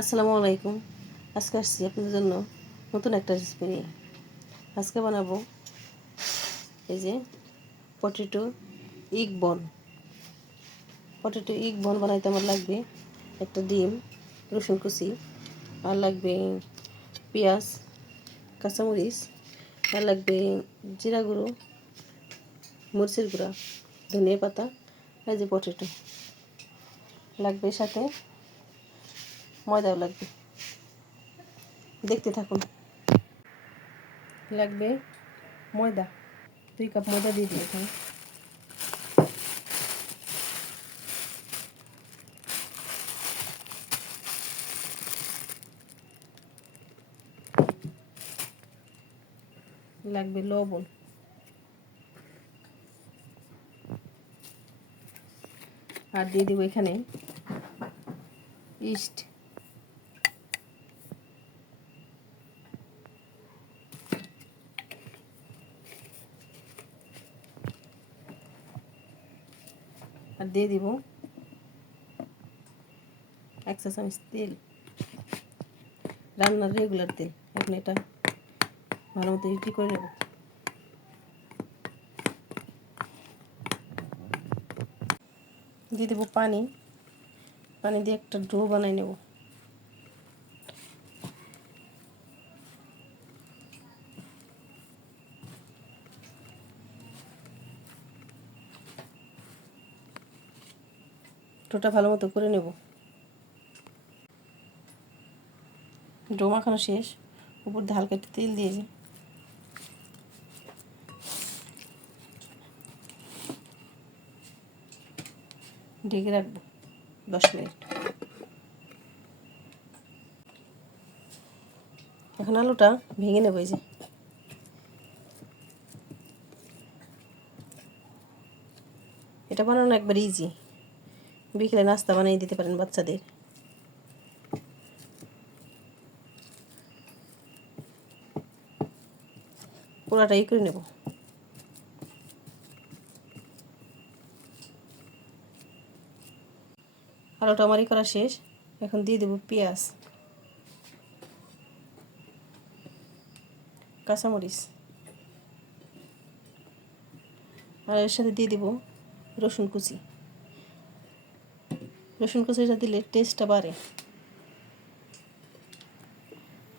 আসসালামু আলাইকুম। আজকে আসছি আপনাদের জন্য নতুন একটা রেসিপি নিয়ে। আজকে বানাবো এই যে পটেটো ইগ বন। পটেটো ইগ বন বানাইতে আমার লাগবে একটা ডিম, রসুন কুচি, আর লাগবে পেঁয়াজ, কাঁচামরিচ, আর লাগবে জিরা গুঁড়ো, মরিচের গুঁড়া, ধনিয়া পাতা, আর যে পটেটো লাগবে, সাথে ময়দাও লাগবে। দেখতে থাকুন। লাগবে ময়দা, 2 কাপ ময়দা দিয়ে দিই এখানে। লাগবে লবণ, আর দিয়ে দিব এখানে ইস্ট, আর দিয়ে দিব 1 চা চামচ তেল, রান্নার রেগুলার তেল। এখন এটা ভালো মতো ইটি করে নেব। দিয়ে দেবো পানি, পানি দিয়ে একটা ডো বানাই নেব। ডোটা ভালো মতো করে নেব। ডো মাখানো শেষ, উপর দিয়ে হালকা একটু তেল দিয়ে ঢেকে রাখবো 10 মিনিট। এখন আলুটা ভেঙে নেব। এই যে এটা বানানো একবার ইজি, বিকেলে নাস্তা বানিয়ে দিতে পারেন বাচ্চাদের। পুরাটাই করে নেব। আলুটা আমারই করা শেষ। এখন দিয়ে দেব পেঁয়াজ, কাঁচামরিচ, আর এর সাথে দিয়ে দেব রসুন কুচি। রসুন কুচিটা দিলে টেস্টটা বাড়ে।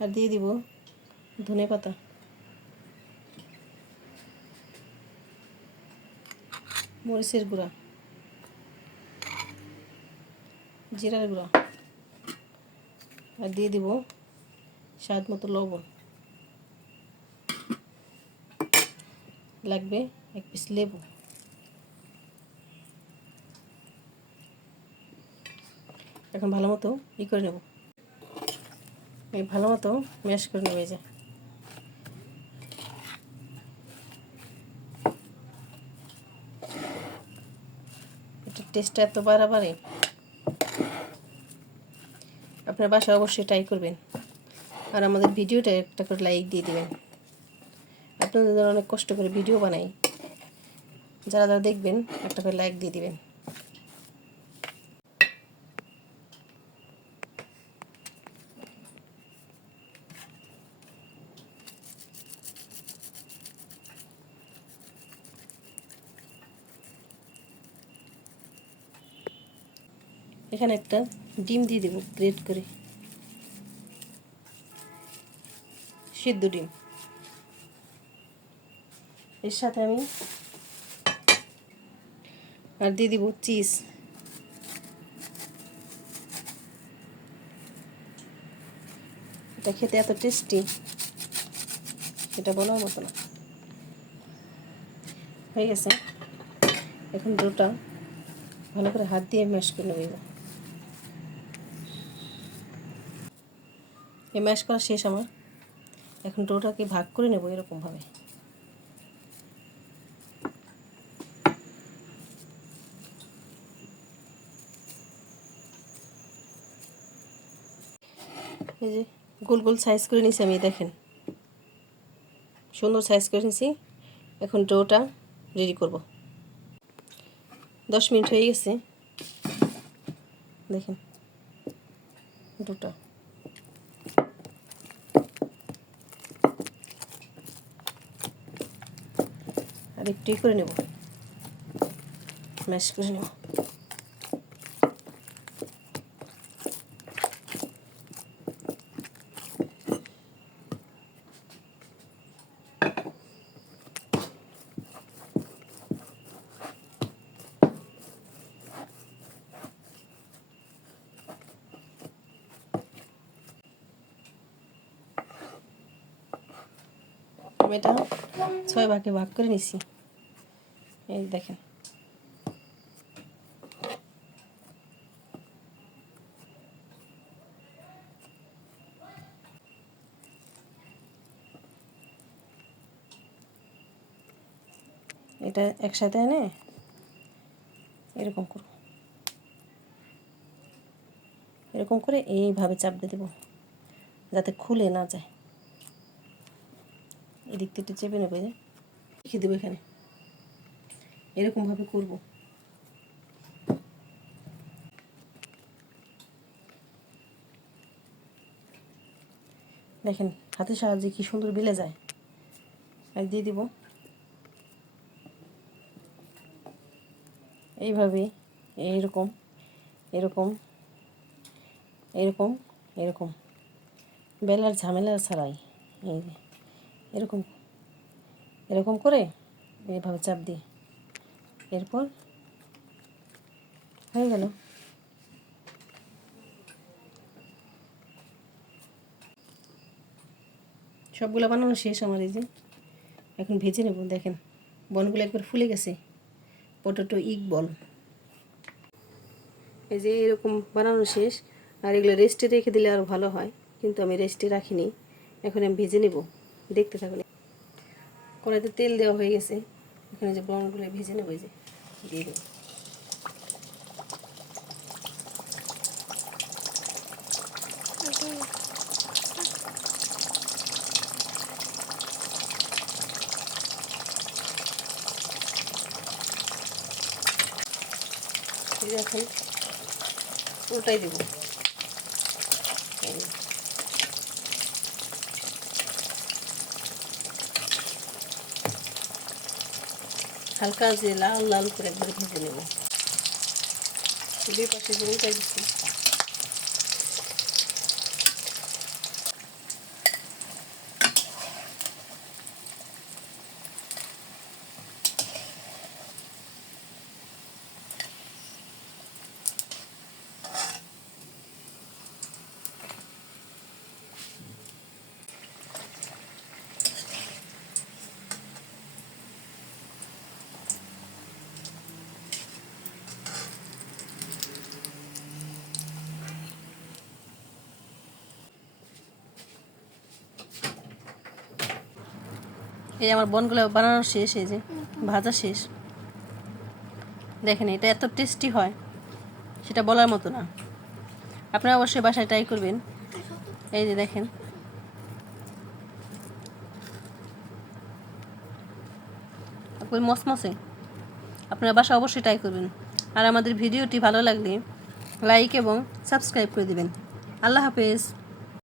আর দিয়ে দিব ধনে পাতা, মরিচের গুঁড়া, জিরার গুঁড়া, আর দিয়ে দিব স্বাদ মতো লবণ। লাগবে 1 পিস লেবু। এখন ভালো মতো করে নেব, ভালো মতো ম্যাশ করে নেব। এই যে এটার টেস্টটা এত বাড়াবাড়ি, আপনার বাসায় অবশ্যই ট্রাই করবেন। আর আমাদের ভিডিওটা একটা করে লাইক দিয়ে দেবেন। আপনাদের জন্য অনেক কষ্ট করে ভিডিও বানাই, যারা যারা দেখবেন একটা করে লাইক দিয়ে দিবেন। এখানে একটা ডিম দিয়ে দেব, গ্রেট করে, সিদ্ধ ডিম। এর সাথে আমি আর দিয়ে দিব চিজ। এটা খেতে এত টেস্টি, এটা বলার মতো না। হয়ে গেছে। এখন ডোটা ভালো করে হাত দিয়ে ম্যাশ করে নেব। এই ম্যাশ করা শেষ আমার। এখন ডোটাকে ভাগ করে নেব এরকমভাবে। এই যে গোল গোল সাইজ করে নিয়েছি আমি, দেখেন সুন্দর সাইজ করে নিয়েছি। এখন ডোটা রেডি করব। 10 মিনিট হয়ে গেছে, দেখেন ডোটা আর একটু করে নেব, ম্যাশ করে নেব। আমি এটা 6 ভাগে ভাগ করে নিছি, এই দেখেন। এটা একসাথে এনে এরকম করব, এরকম করে এইভাবে চাপ দিয়ে দেবো যাতে খুলে না যায়। এদিক থেকে চেপে নেবো, রেখে দেবো এখানে, এরকমভাবে করব। দেখেন হাতের সাহায্যে কি সুন্দর বেলে যায়। আর দিয়ে দিব এইভাবে, এইরকম এরকম এরকম এরকম, বেলার ঝামেলা ছাড়াই এই যে এরকম এরকম করে এইভাবে চাপ দিই, এরপর হয়ে গেল। সবগুলো বানানো শেষ আমার। এই যে এখন ভেজে নেব। দেখেন বনগুলো একবার ফুলে গেছে, পটেটো ইগ বল। এই যে এরকম বানানো শেষ। আর এগুলো রেস্টে রেখে দিলে আরও ভালো হয়, কিন্তু আমি রেস্টে রাখিনি। এখন আমি ভেজে নেব, দেখতে থাকুন। কড়াইতে তেল দেওয়া হয়ে গেছে, এখানে যে বনগুলো ভেজে নেব, এই যে দিয়ে দেবো। এখন উল্টাই দেব। হালকা যে লাল লাল করে একবার ভেজে নেব। দুই পাশে যে উল্টাই দিচ্ছি। এই আমার বনগুলো বানানো শেষ, এই যে ভাজা শেষ। দেখেন এটা এত টেস্টি হয় সেটা বলার মতো না। আপনারা অবশ্যই বাসায় ট্রাই করবেন। এই যে দেখেন ওই মসমসে, আপনারা বাসায় অবশ্যই ট্রাই করবেন। আর আমাদের ভিডিওটি ভালো লাগলে লাইক এবং সাবস্ক্রাইব করে দেবেন। আল্লাহ হাফেজ।